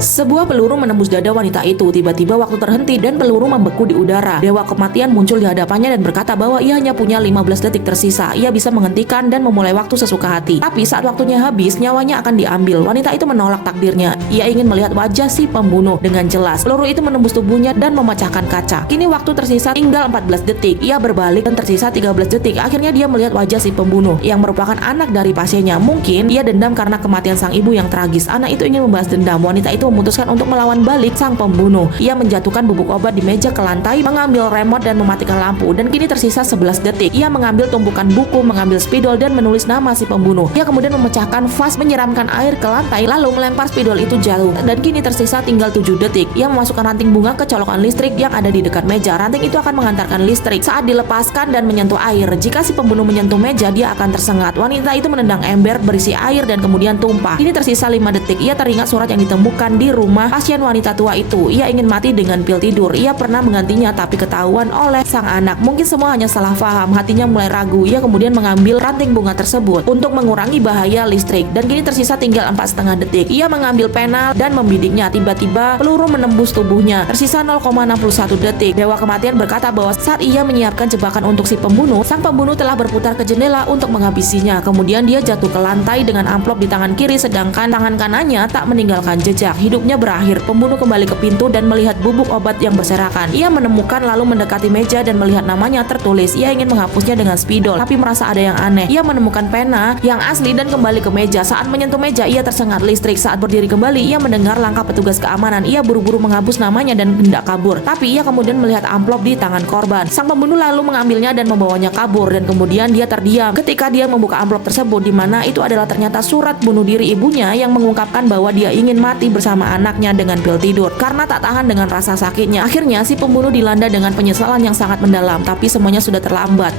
Sebuah peluru menembus dada wanita itu. Tiba-tiba waktu terhenti dan peluru membeku di udara. Dewa kematian muncul di hadapannya dan berkata bahwa ia hanya punya 15 detik tersisa. Ia bisa menghentikan dan memulai waktu sesuka hati. Tapi saat waktunya habis, nyawanya akan diambil. Wanita itu menolak takdirnya. Ia ingin melihat wajah si pembunuh dengan jelas. Peluru itu menembus tubuhnya dan memecahkan kaca. Kini waktu tersisa tinggal 14 detik. Ia berbalik dan tersisa 13 detik. Akhirnya dia melihat wajah si pembunuh yang merupakan anak dari pasiennya. Mungkin ia dendam karena kematian sang ibu yang tragis. Anak itu ingin membalas dendam. Wanita itu memutuskan untuk melawan balik sang pembunuh. Ia menjatuhkan bubuk obat di meja ke lantai, mengambil remote dan mematikan lampu. Dan kini tersisa 11 detik. Ia mengambil tumpukan buku, mengambil spidol dan menulis nama si pembunuh. Ia kemudian memecahkan vas, menyiramkan air ke lantai, lalu melempar spidol itu jauh. Dan kini tersisa tinggal 7 detik. Ia memasukkan ranting bunga ke colokan listrik yang ada di dekat meja. Ranting itu akan mengantarkan listrik saat dilepaskan dan menyentuh air. Jika si pembunuh menyentuh meja, dia akan tersengat. Wanita itu menendang ember berisi air dan kemudian tumpah. Kini tersisa 5 detik. Ia teringat surat yang ditemukan di rumah pasien wanita tua itu. Ia ingin mati dengan pil tidur. Ia pernah menggantinya tapi ketahuan oleh sang anak. Mungkin semua hanya salah paham. Hatinya mulai ragu. Ia kemudian mengambil ranting bunga tersebut untuk mengurangi bahaya listrik. Dan kini tersisa tinggal 4,5 detik. Ia mengambil pena dan membidiknya. Tiba-tiba peluru menembus tubuhnya. Tersisa 0,61 detik. Dewa kematian berkata bahwa saat ia menyiapkan jebakan untuk si pembunuh, sang pembunuh telah berputar ke jendela untuk menghabisinya. Kemudian dia jatuh ke lantai dengan amplop di tangan kiri, sedangkan tangan kanannya tak meninggalkan jejak. Hidupnya berakhir. Pembunuh kembali ke pintu dan melihat bubuk obat yang berserakan. Ia menemukan lalu mendekati meja dan melihat namanya tertulis. Ia ingin menghapusnya dengan spidol, tapi merasa ada yang aneh. Ia menemukan pena yang asli dan kembali ke meja. Saat menyentuh meja, ia tersengat listrik. Saat berdiri kembali, ia mendengar langkah petugas keamanan. Ia buru-buru menghapus namanya dan hendak kabur. Tapi ia kemudian melihat amplop di tangan korban. Sang pembunuh lalu mengambilnya dan membawanya kabur. Dan kemudian dia terdiam ketika dia membuka amplop tersebut, di mana itu adalah ternyata surat bunuh diri ibunya yang mengungkapkan bahwa dia ingin mati bersama anaknya dengan pil tidur karena tak tahan dengan rasa sakitnya. Akhirnya si pembunuh dilanda dengan penyesalan yang sangat mendalam, tapi semuanya sudah terlambat.